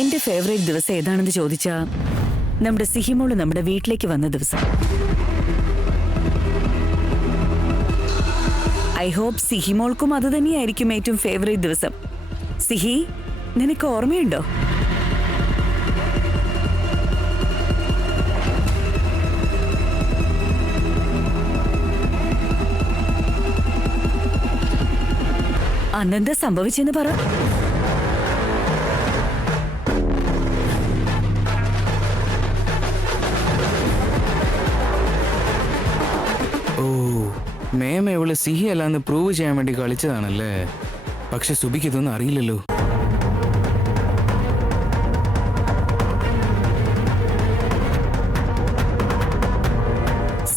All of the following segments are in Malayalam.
എന്റെ ഫേവറേറ്റ് ദിവസം ഏതാണെന്ന് ചോദിച്ചാ നമ്മുടെ സിഹിമോള് നമ്മുടെ വീട്ടിലേക്ക് വന്ന ദിവസം. ഐ ഹോപ്പ് സിഹിമോൾക്കും അത് തന്നെയായിരിക്കും ഏറ്റവും ഫേവറേറ്റ് ദിവസം. സിഹി, നിനക്ക് ഓർമ്മയുണ്ടോ? അന്നെന്താ സംഭവിച്ചെന്ന് പറ. മേമ ഇവള് സിഹി അല്ലാന്ന് പ്രൂവ് ചെയ്യാൻ വേണ്ടി കളിച്ചതാണല്ലേ. പക്ഷെ സുബിക്ക് ഇതൊന്നും അറിയില്ലല്ലോ.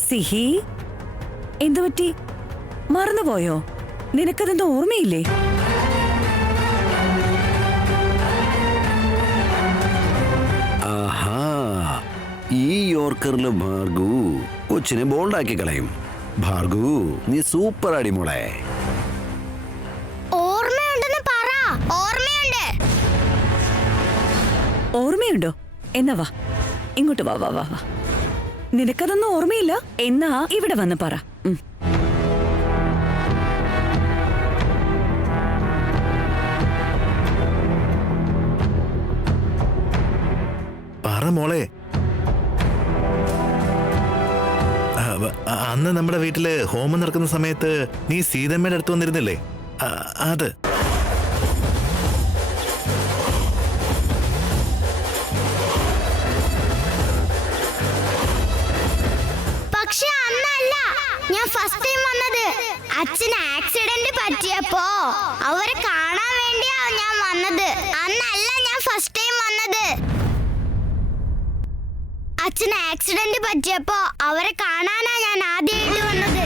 സിഹി, എന്തു പറ്റി? മറന്നുപോയോ? നിനക്കതെന്താ ഓർമ്മയില്ലേ? ആഹാ, ഈ യോർക്കറില് ഭാർഗു കൊച്ചിനെ ബോൾഡാക്കി കളയും. ഭാർഗു, നീ സൂപ്പർ അടി മോളെ. ഓർമ്മയുണ്ടോ? എന്നാ വാ, ഇങ്ങോട്ട് വാ വാ വാ വാ. നിനക്കതൊന്നും ഓർമ്മയില്ല? എന്നാ ഇവിടെ വന്ന് പറ. പറ മോളെ. അന്ന് നമ്മുടെ വീട്ടില് ഹോമം നടക്കുന്ന സമയത്ത് നീ സീതമ്മയുടെ അടുത്ത് വന്നിരുന്നില്ലേ? അത് പക്ഷെ അന്നല്ല ഞാൻ ഫസ്റ്റ് ടൈം വന്നത്. അച്ഛന് ആക്സിഡന്റ് പറ്റിയപ്പോ അവരെ കാണാൻ വേണ്ടിയാ ഞാൻ വന്നത്. അന്നല്ല ഞാൻ ഫസ്റ്റ് ടൈം വന്നത്. അച്ഛന് ആക്സിഡന്റ് പറ്റിയപ്പോ അവരെ കാണാനാ ഞാൻ ആദ്യമായിട്ട് വന്നത്.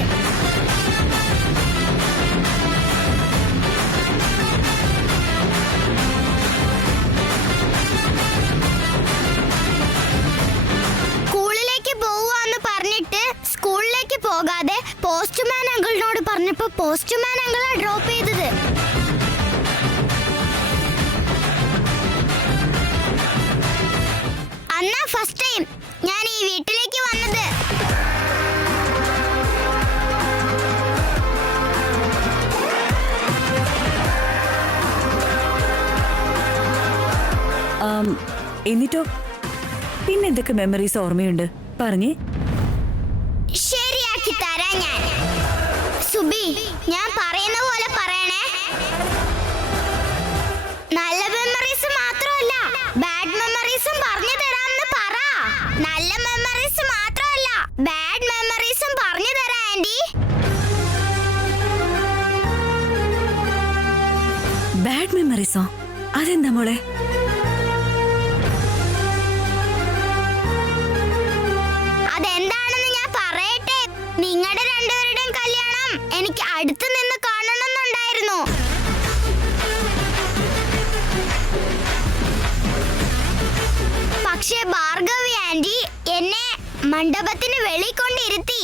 സ്കൂളിലേക്ക് പോവാന്ന് പറഞ്ഞിട്ട് സ്കൂളിലേക്ക് പോകാതെ പോസ്റ്റ്മാൻ അങ്കിളിനോട് പറഞ്ഞപ്പോ പോസ്റ്റ്മാൻ അങ്കിളാ ഡ്രോപ്പ് ചെയ്തത്. അന്നാ ഫസ്റ്റ് ടൈം ഞാൻ ഈ വീട്ടിലേക്ക് വന്നത്. എന്നിട്ടോ പിന്നെന്തൊക്കെ മെമ്മറീസ് ഓർമ്മയുണ്ട്? പറഞ്ഞേ. ശരിയാക്കി തരാം ഞാൻ. സുബി, ഞാൻ പറയുന്ന പോലെ പറയണേ. നല്ല മെമ്മറീസ് മാത്രമല്ല ബാഡ് മെമ്മറീസും പറഞ്ഞു തരാമെന്ന് പറ. നല്ല മെമ്മറീസ് മാത്രമല്ല ബാഡ് മെമ്മറീസും പറഞ്ഞു തരാം ആന്റി. ബാഡ് മെമ്മറീസോ? അതെന്താ മോളെ? അതെന്താണെന്ന് ഞാൻ പറയട്ടെ. നിങ്ങളുടെ രണ്ടുപേരുടെയും കല്യാണം എനിക്ക് അടുത്ത് നിന്ന് കാണണമെന്നുണ്ടായിരുന്നു. പക്ഷേ ഭാർഗവി ആന്റി എന്നെ മണ്ഡപത്തിന് വെളി കൊണ്ടിരുത്തി.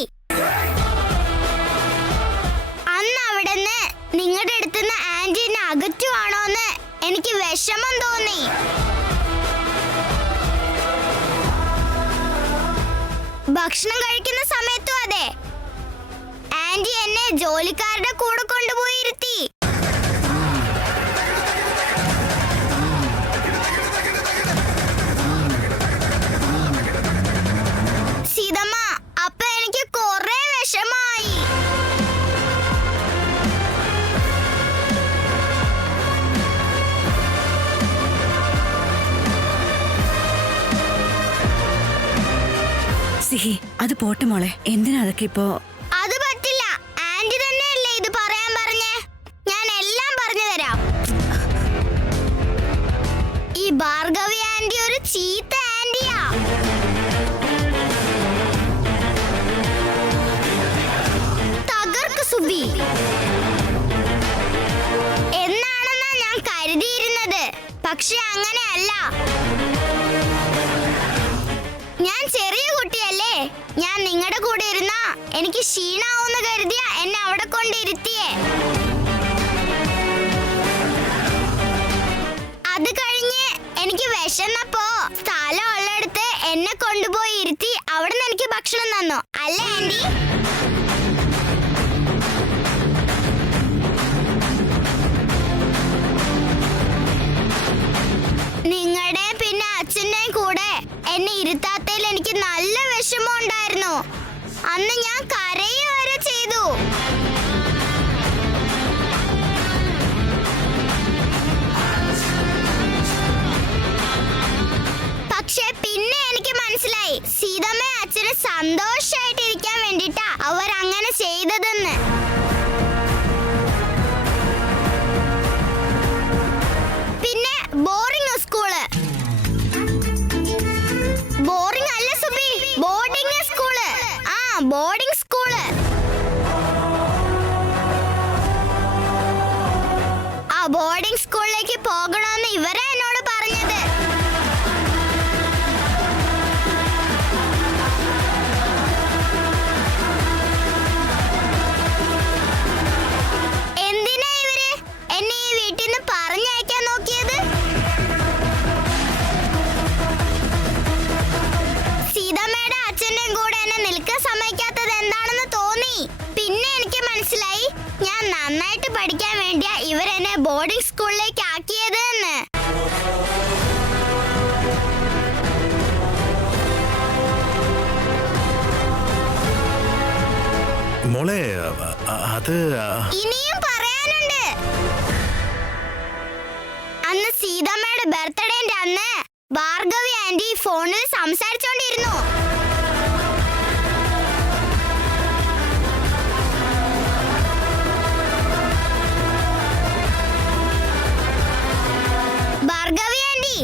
അന്ന് അവിടുന്ന് നിങ്ങളുടെ അടുത്തുനിന്ന് ആന്റി എന്നെ അകറ്റുവാണോന്ന് എനിക്ക് വിഷമം തോന്നി. ഭക്ഷണം കഴിക്കുന്ന സമയത്തും അതെ. ആന്റി എന്നെ ജോലിക്കാരുടെ കൂടെ കൊണ്ടുപോയി ഇരുത്തി. സീതമ്മ, അപ്പൊ എനിക്ക് കുറെ വിഷമായി. സിഹി, അത് പോട്ടെ മോളെ. എന്തിനാ അതൊക്കെ ഇപ്പോ? അത് പറ്റില്ല. ആന്റി തന്നെയല്ലേ ഇത് പറയാൻ പറഞ്ഞേ. ഞാൻ എല്ലാം പറഞ്ഞു തരാം. ഈ ഭാർഗവി ആന്റി ഒരു ചീത്ത ആന്റിയാ. തകർക്ക് സുബി എന്നാണെന്നാ ഞാൻ കരുതിയിരുന്നത്. പക്ഷെ അങ്ങനെയല്ല. ഞാൻ ചെറിയ കുട്ടിയല്ലേ. ഞാൻ നിങ്ങളുടെ കൂടെ ഇരുന്നാ എനിക്ക് ക്ഷീണാവൂന്ന് കരുതിയ എന്നെ അവിടെ കൊണ്ടിരുത്തിയേ. അത് കഴിഞ്ഞ് എനിക്ക് വിശന്നപ്പോ സ്ഥലം ഉള്ളടുത്ത് എന്നെ കൊണ്ടുപോയി ഇരുത്തി അവിടെ നിന്ന് എനിക്ക് ഭക്ഷണം തന്നു അല്ലേ ആന്റി? നിങ്ങളുടെ പിന്നെ അച്ഛൻ്റെയും കൂടെ എന്നെ ഇരുത്താത്തതിൽ എനിക്ക് നല്ല വിഷമം ഉണ്ടായിരുന്നു. അന്ന് ഞാൻ കരയുക വരെ ചെയ്തു. പക്ഷെ പിന്നെ എനിക്ക് മനസ്സിലായി സീതമ്മ അച്ഛന് സന്തോഷായിട്ടിരിക്കാൻ വേണ്ടിട്ടാ അവർ അങ്ങനെ ചെയ്തതെന്ന്. പിന്നെ ബോറിംഗ് സ്കൂള്. ബോറിംഗ് അല്ല സുബി, ബോർഡിംഗ് സ്കൂള്. ആ ബോർഡിംഗ് സ്കൂള്. ആ ബോർഡിംഗ് സ്കൂളിലേക്ക് പോകണമെന്ന് ഇവരെ എന്നോട് പറഞ്ഞത്. എന്തിനാ ഇവര് എന്നെ ഈ വീട്ടിൽ നിന്ന് പറഞ്ഞയക്കാൻ നോക്കിയത്? സീതമ്മയുടെ അച്ഛൻ്റെയും കൂടെ എന്നെ നിൽക്കാൻ സമ്മതിക്കാത്തത് എന്താണെന്ന് തോന്നി. പിന്നെ എനിക്ക് മനസ്സിലായി ഞാൻ നന്നായിട്ട് പഠിക്കാൻ വേണ്ടിയാ ഇവരെന്നെ ബോർഡിംഗ് സ്കൂളിലേക്ക് ആക്കിയത് എന്ന്. മോളെ അത് ഇനിയും പറയാനുണ്ട്. അന്ന് സീതമ്മയുടെ ബർത്ത്ഡേന്റെ അന്ന് ഭാർഗവി ആന്റി ഫോണിൽ സംസാരിച്ചോണ്ടിരുന്നു. ഭാർഗവി ആന്റി,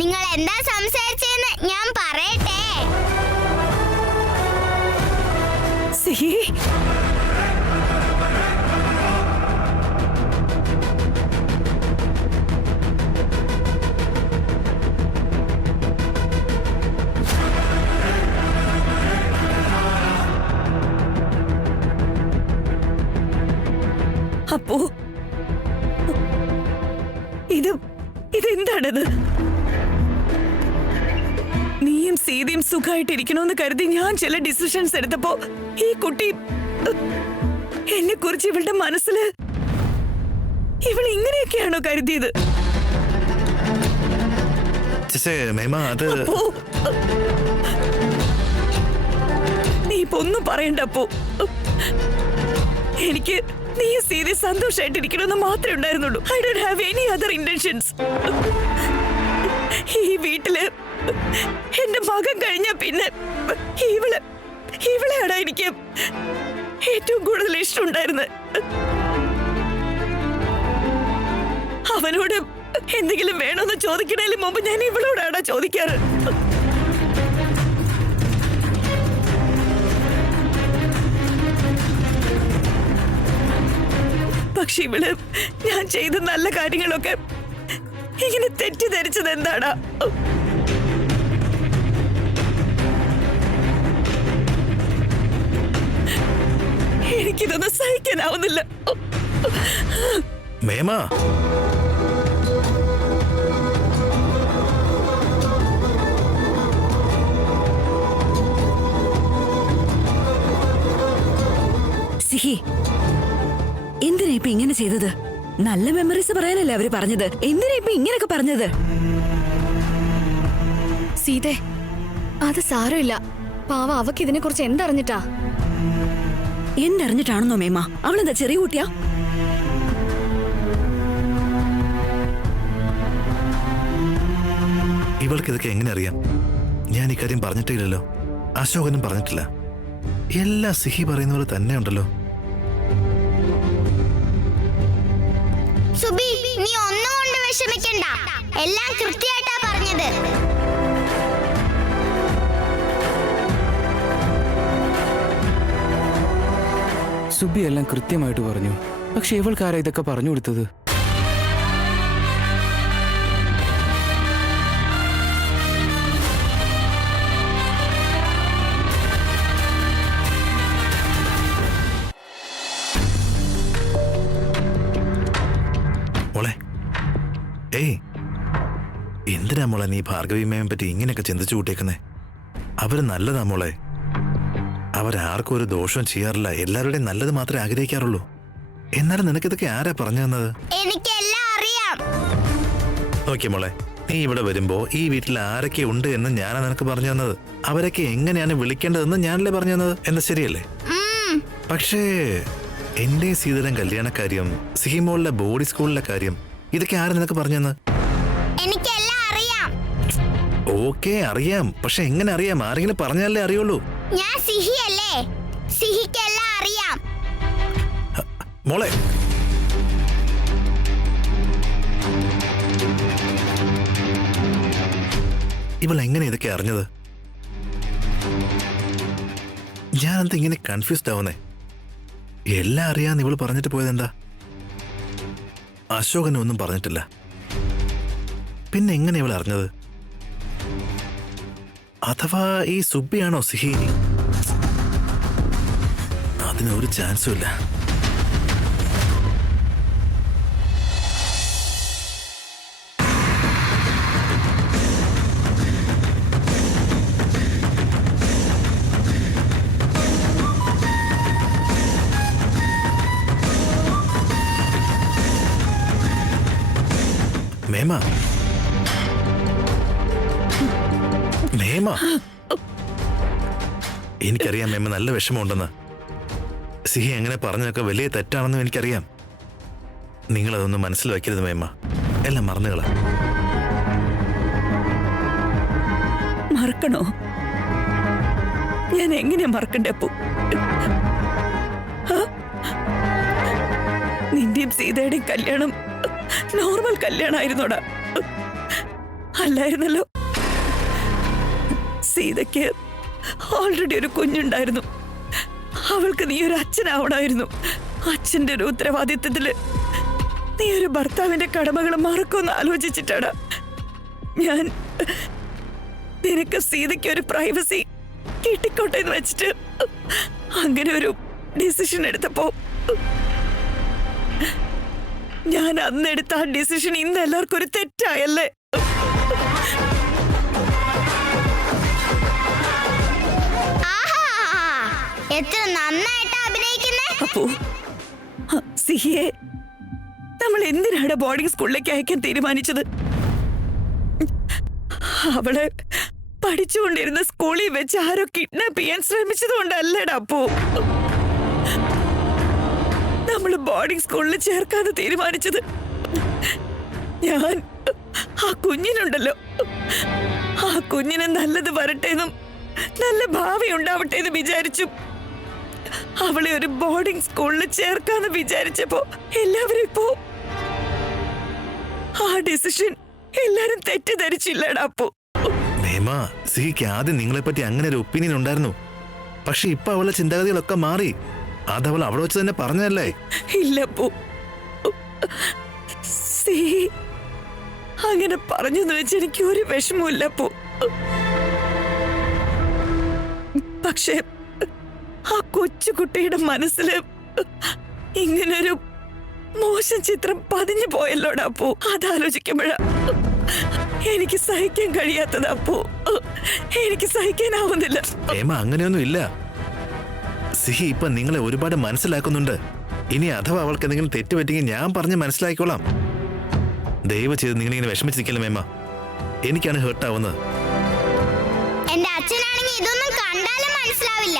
നിങ്ങൾ എന്താ സംസാരിച്ചെന്ന് ഞാൻ പറയട്ടെ. സിഹി, അപ്പോ ഇതെന്താണത്? നീയും സീതയും സുഖമായിട്ടിരിക്കണമെന്ന് കരുതി ഞാൻ ചില ഡിസിഷൻസ് എടുത്തപ്പോ ഈ കുട്ടി എന്നെ കുറിച്ച് ഇവളുടെ മനസ്സില് ഇവൾ ഇങ്ങനെയൊക്കെയാണോ കരുതിയത്? മേമ അത് അപ്പോ നീ ഇപ്പൊ ഒന്നും പറയണ്ടപ്പോ. എനിക്ക് നീ സീത സന്തോഷമായിട്ടിരിക്കണമെന്ന് മാത്രമേ ഉണ്ടായിരുന്നുള്ളൂ. I don't have any other intentions. ഈ വീട്ടില് എന്റെ മകൻ കഴിഞ്ഞ പിന്നെ ഇവളെയാണ് എനിക്ക് ഏറ്റവും കൂടുതൽ ഇഷ്ടമുണ്ടായിരുന്നത്. അവനോട് എന്തെങ്കിലും വേണമെന്ന് ചോദിക്കണേലും മുമ്പ് ഞാൻ ഇവളോടാണ് ചോദിക്കാറ്. പക്ഷെ ഇവള് ഞാൻ ചെയ്ത നല്ല കാര്യങ്ങളൊക്കെ ഇങ്ങനെ തെറ്റിദ്ധരിച്ചത് എന്താടാ? എനിക്കിതൊന്നും സഹിക്കാനാവുന്നില്ല. മേമ സിഹി, എന്തിനാ ഇപ്പൊ ഇങ്ങനെ ചെയ്തത്? നല്ല മെമ്മറീസ് പറയാനല്ലേ അവര് പറഞ്ഞത്. എന്തിനാ ഇപ്പൊ ഇങ്ങനെയൊക്കെ പറഞ്ഞത്? സീതേ, അത് സാരമില്ല. പാവ അവക്ക് ഇതിനെ കുറിച്ച് എന്തറിഞ്ഞിട്ടാ? എന്തറിഞ്ഞിട്ടാണെന്നോ മേമ? അവളെന്താ ചെറിയ കുട്ടിയാ? ഇവൾക്ക് ഇതൊക്കെ എങ്ങനെ അറിയാം? ഞാൻ ഇക്കാര്യം പറഞ്ഞിട്ടില്ലല്ലോ. അശോകനും പറഞ്ഞിട്ടില്ല. എല്ലാം സിഹി പറയുന്ന പോലെ തന്നെ ഉണ്ടല്ലോ. സുബി, നീ ഒന്നും കൊണ്ട് വിഷമിക്കണ്ട. എല്ലാം കൃത്യമായിട്ടാ പറഞ്ഞത്. സുബി എല്ലാം കൃത്യമായിട്ട് പറഞ്ഞു. പക്ഷെ ഇവൾക്കാരാ ഇതൊക്കെ പറഞ്ഞു കൊടുത്തത്? എന്തിനാ മോളെ നീ ഭാർഗവിമയെ പറ്റി ഇങ്ങനെയൊക്കെ ചിന്തിച്ചു കൂട്ടിയേക്കുന്നേ? അവര് നല്ലതാ മോളെ. അവരാർക്കും ഒരു ദോഷവും ചെയ്യാറില്ല. എല്ലാവരുടെയും നല്ലത് മാത്രമേ ആഗ്രഹിക്കാറുള്ളൂ. എന്നാലും നിനക്കിതൊക്കെ ആരാ പറഞ്ഞു തന്നത്? എനിക്കെല്ലാം അറിയാം. നോക്കിയ മോളെ, നീ ഇവിടെ വരുമ്പോ ഈ വീട്ടിൽ ആരൊക്കെ ഉണ്ട് എന്ന് ഞാനാ നിനക്ക് പറഞ്ഞു തന്നത്. അവരൊക്കെ എങ്ങനെയാണ് വിളിക്കേണ്ടതെന്ന് ഞാനല്ലേ പറഞ്ഞു തന്നത്. എന്താ ശരിയല്ലേ? പക്ഷേ എന്റെ സീതരം കല്യാണക്കാര്യം, സിഹിമോളിലെ ബോഡി സ്കൂളിലെ കാര്യം, ഇതൊക്കെ ആരാ നിനക്ക് പറഞ്ഞു തന്നത്? എനിക്കെല്ലാം അറിയാം. ഓക്കെ, അറിയാം. പക്ഷെ എങ്ങനെ അറിയാം? ആരെങ്കിലും പറഞ്ഞാലേ അറിയുള്ളൂ. ഞാൻ സിഹിയല്ലേ, സിഹിക്കെല്ലാം അറിയാം. മോളെ, ഇവൾ എങ്ങനെ ഇതൊക്കെ അറിഞ്ഞത്? ഞാനെന്താ ഇങ്ങനെ കൺഫ്യൂസ്ഡ് ആവുന്നേ? എല്ലാം അറിയാന്ന് ഇവള് പറഞ്ഞിട്ട് പോയതെന്താ? അശോകനൊന്നും പറഞ്ഞിട്ടില്ല. പിന്നെ എങ്ങനെ ഇവൾ അറിഞ്ഞത്? അഥവാ ഈ സുബ്ബിയാണോ സിഹി? അതിനൊരു ചാൻസും ഇല്ല. മേമ, മേമ, എനിക്കറിയാം മേമ നല്ല വിഷമമുണ്ടെന്ന്. സിഹി എങ്ങനെ പറഞ്ഞതൊക്കെ വലിയ തെറ്റാണെന്നും എനിക്കറിയാം. നിങ്ങളതൊന്നും മനസ്സിൽ വയ്ക്കരുത് മേമ. എല്ലാം മറന്നുകള. മറക്കണോ? ഞാൻ എങ്ങനെ മറക്കണ്ടേ അപ്പു? നിന്റെയും സീതയുടെയും കല്യാണം നോർമൽ കല്യാണമായിരുന്നോടാ? അല്ലായിരുന്നല്ലോ. സീതയ്ക്ക് ഓൾറെഡി ഒരു കുഞ്ഞുണ്ടായിരുന്നു. അവൾക്ക് നീ ഒരു അച്ഛനാവണമായിരുന്നു. അച്ഛന്റെ ഒരു ഉത്തരവാദിത്വത്തില് നീ ഒരു ഭർത്താവിന്റെ കടമകൾ മറക്കുമെന്ന് ആലോചിച്ചിട്ടാണ് ഞാൻ നിനക്ക് സീതയ്ക്ക് ഒരു പ്രൈവസി കിട്ടിക്കോട്ടെ എന്ന് വെച്ചിട്ട് അങ്ങനെ ഒരു ഡിസിഷൻ എടുത്തപ്പോ ഞാൻ അന്നെടുത്ത ആ ഡിസിഷൻ ഇന്ന് എല്ലാവർക്കും ഒരു തെറ്റായല്ലേ? എത്ര നന്നായിട്ട് അഭിനയിക്കുന്നേ. അപ്പോ സിഹിയെ നമ്മൾ എന്തിനാണ് ബോർഡിംഗ് സ്കൂളിലേക്ക് അയക്കാൻ തീരുമാനിച്ചത്? അവളെ പഠിച്ചുകൊണ്ടിരുന്ന സ്കൂളിൽ വെച്ച് ആരോ കിഡ്നാപ്പ് ചെയ്യാൻ ശ്രമിച്ചത് കൊണ്ടല്ലേടാ അപ്പോ നമ്മൾ ബോർഡിംഗ് സ്കൂളിൽ ചേർക്കാന്ന് തീരുമാനിച്ചത്? ഞാൻ ആ കുഞ്ഞിനുണ്ടല്ലോ, ആ കുഞ്ഞിന് നല്ലത് വരട്ടേന്നും നല്ല ഭാവി ഉണ്ടാവട്ടെ എന്ന് വിചാരിച്ചു. അവളെ ഒരു ബോർഡിംഗ് സ്കൂളിൽ ചേർക്കാന്ന് വിചാരിച്ചപ്പോ എല്ലാവരും ഇപ്പോ ആ ഡിസിഷൻ എല്ലാരും തെറ്റിദ്ധരിച്ചില്ലടാ അപ്പു. മേമ, സിഹിക്ക് ആദ്യം നിങ്ങളെ പറ്റി അങ്ങനെ ഒരു ഒപ്പീനിയൻ ഉണ്ടായിരുന്നു. പക്ഷെ ഇപ്പൊ അവളുടെ ചിന്താഗതികളൊക്കെ മാറി. അതവൾ അവിടെ വെച്ച് തന്നെ പറഞ്ഞതല്ലേ? ഇല്ലപ്പോ അങ്ങനെ പറഞ്ഞെന്ന് വെച്ച് എനിക്ക് ഒരു വിഷമമില്ലപ്പോ. പക്ഷെ ആ കൊച്ചുകുട്ടിയുടെ മനസ്സില് ഇങ്ങനൊരു മോശം ചിത്രം പതിഞ്ഞു പോയല്ലോടാ അപ്പോ. അതാലോചിക്കുമ്പോഴാ എനിക്ക് സഹിക്കാൻ കഴിയാത്തത് അപ്പോ. എനിക്ക് സഹിക്കാനാവുന്നില്ല. മേമ, അങ്ങനെയൊന്നും ഇല്ല. സിഹി ഇപ്പൊ നിങ്ങളെ ഒരുപാട് മനസ്സിലാക്കുന്നുണ്ട്. ഇനി അഥവാ അവൾക്ക് എന്തെങ്കിലും തെറ്റുപറ്റെങ്കിൽ ഞാൻ പറഞ്ഞ് മനസ്സിലാക്കിക്കോളാം. ദയവ് ചെയ്ത് നിങ്ങളിങ്ങനെ വിഷമിച്ചിരിക്കില്ല മേമ. എനിക്കാണ് ഹേർട്ടാവുന്നത്. എന്റെ അച്ഛനാണെങ്കിൽ ഇതൊന്നും കണ്ടാലും മനസ്സിലാവില്ല.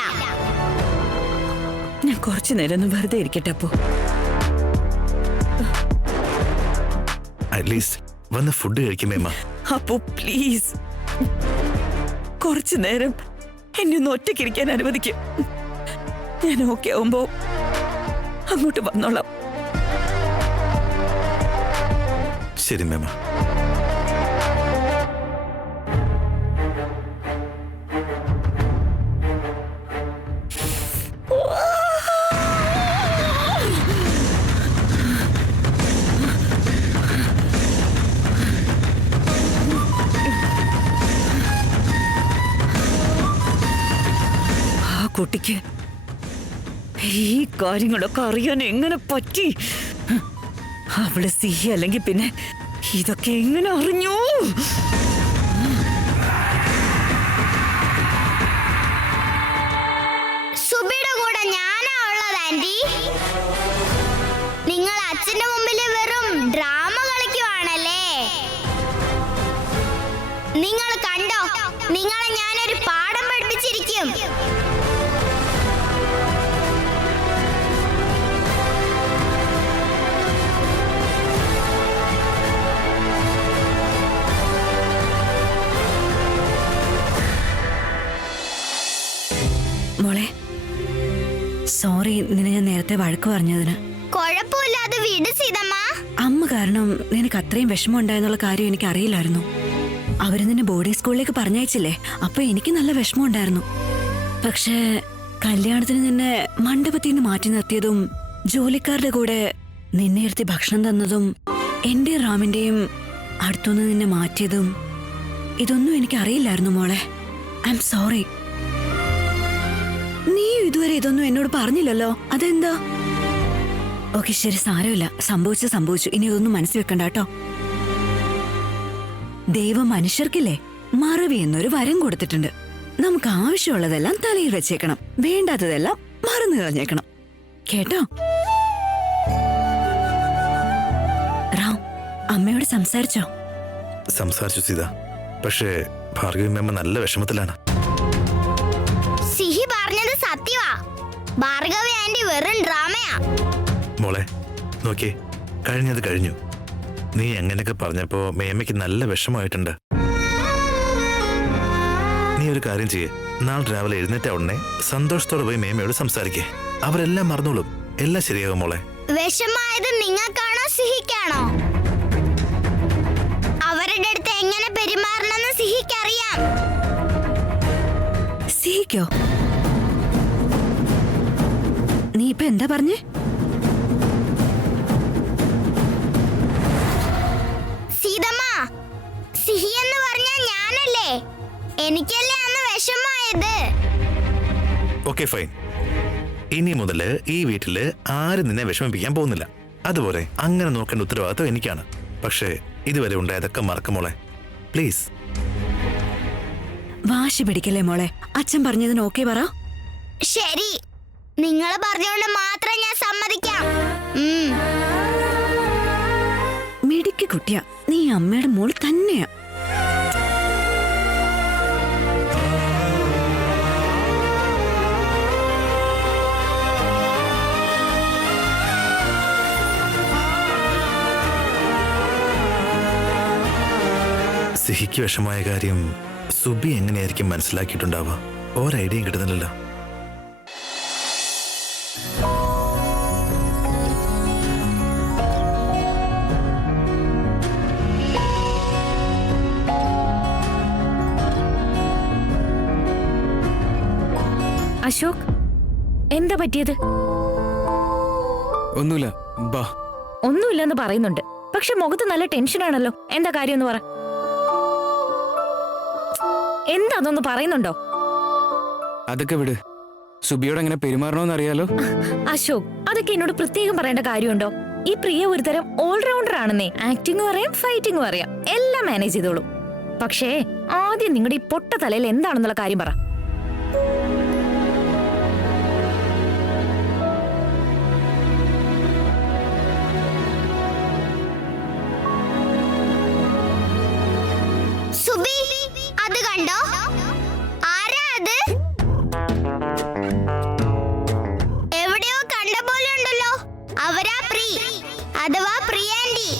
ഞാൻ കുറച്ചു നേരം ഒന്ന് വെറുതെ ഇരിക്കട്ടെ അപ്പോ. അറ്റ്ലീസ്റ്റ് വന്ന് ഫുഡ് കഴിക്കും മേമ. അപ്പോ പ്ലീസ് കുറച്ചു നേരം എന്നെ ഒന്ന് ഒറ്റയ്ക്കിരിക്കാൻ അനുവദിക്കും. ഞാൻ ഓക്കെ ആവുമ്പോ അങ്ങോട്ട് വന്നോളാം. ശരി മേമ. ആ കുട്ടിക്ക് ഈ കാര്യങ്ങളൊക്കെ അറിയാൻ എങ്ങനെ പറ്റി? അവള് സിഹി അല്ലെങ്കിൽ പിന്നെ ഇതൊക്കെ എങ്ങനെ അറിഞ്ഞു? സുബിയുടെ കൂടെ ഞാനാ ഉള്ളത് ആന്റി. നിങ്ങൾ അച്ഛന്റെ മുമ്പിൽ വെറും ഡ്രാമ കളിക്കുവാണല്ലേ? നിങ്ങൾ കണ്ടോ, നിങ്ങളെ ഞാനൊരു പാഠം പഠിപ്പിച്ചിരിക്കും. മോളെ, സോറി നിന്നെ ഞാൻ നേരത്തെ വഴക്ക് പറഞ്ഞതിന്. കുഴപ്പമില്ലാതെ വിട് സീതമ്മ. അമ്മ കാരണം നിനക്ക് അത്രയും വിഷമം ഉണ്ടായെന്നുള്ള കാര്യം എനിക്ക് അറിയില്ലായിരുന്നു. അവര് നിന്നെ ബോർഡിംഗ് സ്കൂളിലേക്ക് പറഞ്ഞയച്ചില്ലേ, അപ്പൊ എനിക്ക് നല്ല വിഷമം ഉണ്ടായിരുന്നു. പക്ഷേ കല്യാണത്തിന് നിന്നെ മണ്ഡപത്തിൽ നിന്ന് മാറ്റി നിർത്തിയതും ജോലിക്കാരുടെ കൂടെ നിന്നെ ഇരുത്തി ഭക്ഷണം തന്നതും എന്റെ റാമിന്റെയും അടുത്തുനിന്ന് നിന്നെ മാറ്റിയതും ഇതൊന്നും എനിക്ക് അറിയില്ലായിരുന്നു മോളെ. I am sorry. നീ ഇതുവരെ ഇതൊന്നും എന്നോട് പറഞ്ഞില്ലല്ലോ, അതെന്താ? ഓക്കെ ശരി, സാരമില്ല. സംഭവിച്ചു. ഇനി ഇതൊന്നും മനസ്സിൽ വെക്കണ്ട കേട്ടോ. ദൈവം മനുഷ്യർക്കില്ലേ മറവി എന്നൊരു വരം കൊടുത്തിട്ടുണ്ട്. നമുക്ക് ആവശ്യമുള്ളതെല്ലാം തലയിൽ വെച്ചേക്കണം, വേണ്ടാത്തതെല്ലാം മറന്നു കളഞ്ഞേക്കണം, കേട്ടോ? റാം, അമ്മയോട് സംസാരിച്ചോ? സംസാരിച്ചു സീത. പക്ഷേ ഭാർഗവി മേമ്മ നല്ല വിഷമത്തിലാണ്. സിഹി പറഞ്ഞത് സത്യവാ. ഭാർഗവി ആന്റി വെറും ഡ്രാമയാ. മോളെ നോക്കി, കഴിഞ്ഞത് കഴിഞ്ഞു. നീ എങ്ങനെയൊക്കെ പറഞ്ഞപ്പോ മേമ്മയ്ക്ക് നല്ല വിഷമമായിട്ടുണ്ട്. നീ ഒരു കാര്യം ചെയ്യേ, നാളെ രാവിലെ എഴുന്നേറ്റ ഉടനെ സന്തോഷത്തോടെ പോയി മേമ്മയോട് സംസാരിക്കേ. അവരെല്ലാം മറന്നോളും, എല്ലാം ശരിയാകും മോളെ. വിഷമായത് നിങ്ങൾക്കാണോ സിഹിക്കാണോ? അവരുടെ അടുത്ത് എങ്ങനെ പെരുമാറണമെന്ന് സിഹിക്കറിയാം. സിഹിക്കോ? നീ ഇപ്പൊ എന്താ പറഞ്ഞേ? സീതമ്മ, സിഹി എന്ന് പറഞ്ഞാൽ ഞാനല്ലേ? എനിക്കല്ലേ അന്ന് വിഷമായത്. Okay fine. ഇനി മുതല് ഈ വീട്ടില് ആരും നിന്നെ വിഷമിപ്പിക്കാൻ പോകുന്നില്ല. അതുപോലെ അങ്ങനെ നോക്കേണ്ട ഉത്തരവാദിത്വം എനിക്കാണ്. പക്ഷേ ഇതുവരെ ഉണ്ടായതൊക്കെ മറക്കും മോളെ, പ്ലീസ്. വാശി പിടിക്കല്ലേ മോളെ. അച്ഛൻ പറഞ്ഞതിന് ഓക്കെ പറ. ശരി, നിങ്ങൾ പറഞ്ഞുകൊണ്ട് മാത്രം ഞാൻ സമ്മതിക്കാം. മിടുക്കി കുട്ടിയാ നീ, അമ്മയുടെ മോൾ തന്നെയാ. സിഹിക്ക് വിഷമായ കാര്യം സുബി എങ്ങനെയായിരിക്കും മനസ്സിലാക്കിയിട്ടുണ്ടാവുക? ഒരൈഡിയയും കിട്ടുന്നില്ലല്ലോ. അശോക്, എന്താ പറ്റിയത്? ഒന്നുമില്ല, ബാ. ഒന്നുമില്ലെന്ന് പറയുന്നുണ്ട്, പക്ഷെ മുഖത്ത് നല്ല ടെൻഷനാണല്ലോ. എന്താ കാര്യം എന്ന് പറ. എന്താ അതൊന്ന് പറയുന്നുണ്ടോ? അതൊക്കെ വിട്. സുബിയോട് എങ്ങനെ പെരുമാറണമെന്ന് അറിയാലോ. അശോക്, അതൊക്കെ എന്നോട് പ്രത്യേകം പറയേണ്ട കാര്യമുണ്ടോ? ഈ പ്രിയ ഒരു തരം ഓൾറൗണ്ടർ ആണെന്നേ. ആക്ടിങ്ങും അറിയാം, ഫൈറ്റിങ്ങും അറിയാം, എല്ലാം മാനേജ് ചെയ്തോളൂ. പക്ഷേ ആദ്യം നിങ്ങളുടെ ഈ പൊട്ട തലയിൽ എന്താണെന്നുള്ള കാര്യം പറ. സുബി, അത് കണ്ടോ? ആരാ അത്? എവിടെയോ കണ്ട പോലെ ഉണ്ടല്ലോ. അവരാ പ്രീ, അഥവാ പ്രിയാൻറ്റി.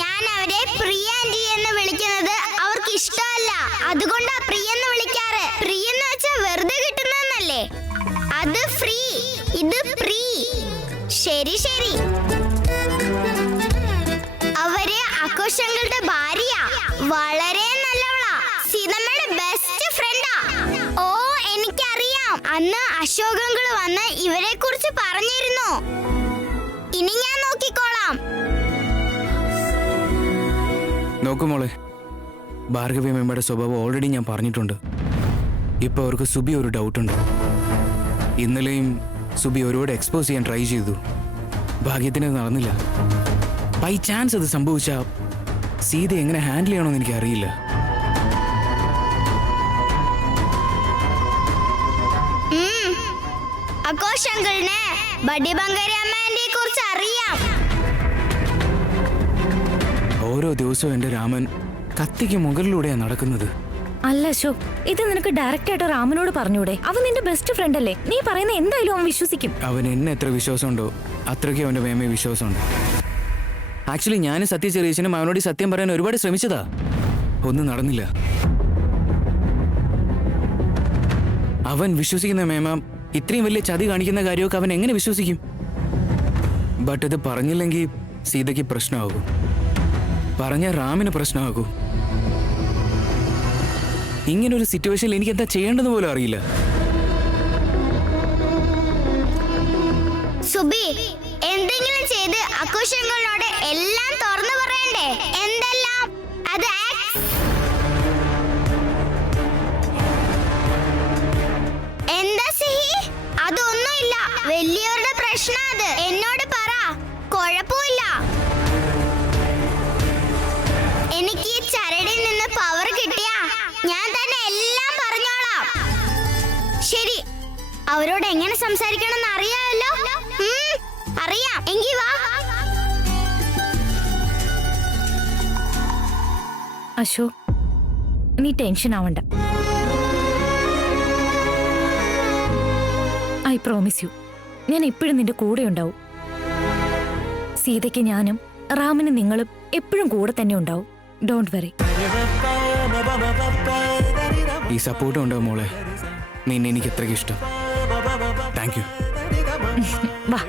ഞാൻ അവരെ പ്രിയാൻറ്റി എന്ന് വിളിക്കുന്നത് അവർക്ക് ഇഷ്ടമല്ല. അതുകൊണ്ടാ പ്രിയ എന്ന് വിളിക്കാറ്. പ്രിയ എന്ന് വെച്ചാൽ വെറുതെ കിട്ടുന്നല്ലേ. അത് ഫ്രീ, ഇത് പ്രീ. ശരി ശരി. അവര് ആഘോഷങ്ങളുടെ ഭാര്യ, വളരെ നല്ലവളാ. സീതമ്മയുടെ ബെസ്റ്റ് ഫ്രണ്ടാ. ഓ, എനിക്കറിയാം. അന്ന് അശോകങ്ങൾ വന്ന് ഇവരെ കുറിച്ച് പറഞ്ഞിരുന്നു. ഇനി ഞാൻ നോക്കിക്കോളാം. നോക്കുമോളെ, ഭാർഗവി മേമ്മയുടെ സ്വഭാവം ഓൾറെഡി ഞാൻ പറഞ്ഞിട്ടുണ്ട്. ഇപ്പൊ അവർക്ക് സുബി ഒരു ഡൗട്ടുണ്ട്. ഇന്നലെയും സുബി ഒരുപാട് എക്സ്പോസ് ചെയ്യാൻ ട്രൈ ചെയ്തു. ഭാഗ്യത്തിന് നടന്നില്ല. ബൈ ചാൻസ് അത് സംഭവിച്ച സീത എങ്ങനെ ഹാൻഡിൽ ചെയ്യണമെന്ന് എനിക്ക് അറിയില്ല. ആഘോഷ് അങ്കിളിനെ ബഡി ബംഗാരി അമ്മേനെ കുറിച്ച് അറിയാം. ഓരോ ദിവസവും എന്റെ രാമൻ കത്തിക്ക് മുകളിലൂടെയാണ് നടക്കുന്നത്. അല്ല അശോക്, ഇത് നിനക്ക് ഡയറക്റ്റ് ആയിട്ട് രാമനോട് പറഞ്ഞൂടെ? അവൻ നിന്റെ ബെസ്റ്റ് ഫ്രണ്ട് അല്ലേ? നീ പറയുന്ന എന്തായാലും അവൻ വിശ്വസിക്കും. അവൻ എന്നെ എത്ര വിശ്വാസമുണ്ടോ അത്രയ്ക്ക് അവന്റെ മേമയെ വിശ്വാസമുണ്ട്. ആക്ച്വലി ഞാൻ സത്യ ചെറിയച്ഛനും അവനോട് ഈ സത്യം പറയാൻ ഒരുപാട് ശ്രമിച്ചതാ, ഒന്നും നടന്നില്ല. അവൻ വിശ്വസിക്കുന്ന മേമ ഇത്രയും വലിയ ചതി കാണിക്കുന്ന കാര്യമൊക്കെ അവൻ എങ്ങനെ വിശ്വസിക്കും? ബട്ട് ഇത് പറഞ്ഞില്ലെങ്കിൽ സീതയ്ക്ക് പ്രശ്നമാകും, പറഞ്ഞ റാമിന് പ്രശ്നമാകും. ഇങ്ങനൊരു സിറ്റുവേഷനിൽ എനിക്ക് എന്താ ചെയ്യേണ്ടെന്ന് പോലും അറിയില്ല. സുബി, എന്തെങ്കിലും ചെയ്ത് ആഘോഷ് അങ്കിളിനോട് എല്ലാം തുറന്നു പറയണ്ടേ? എന്തെല്ലാം? അത് എന്താ സിഹി? അതൊന്നുമില്ല, വലിയവരുടെ പ്രശ്നം അത്. എന്നോട് പറ, കുഴപ്പമില്ല. എനിക്ക് ഈ ചരടിൽ നിന്ന് പവർ കിട്ടിയാ ഞാൻ തന്നെ എല്ലാം പറഞ്ഞോളാം. ശരി, അവരോട് എങ്ങനെ സംസാരിക്കണമെന്ന് അറിയാമല്ലോ. അറിയാം, എങ്കി വാ. അശോക്, നീ ടെൻഷൻ ആവണ്ട. ഐ പ്രോമിസ് യു, ഞാൻ എപ്പോഴും നിന്റെ കൂടെ ഉണ്ടാവും. സീതയ്ക്ക് ഞാനും റാമിന് നിങ്ങളും എപ്പോഴും കൂടെ തന്നെ ഉണ്ടാവും. Don't worry. ഈ സപ്പോർട്ടും ഉണ്ടാവും മോളെ. നിന്നെ എനിക്ക് അത്രയ്ക്ക് ഇഷ്ടം. Thank you. വാ.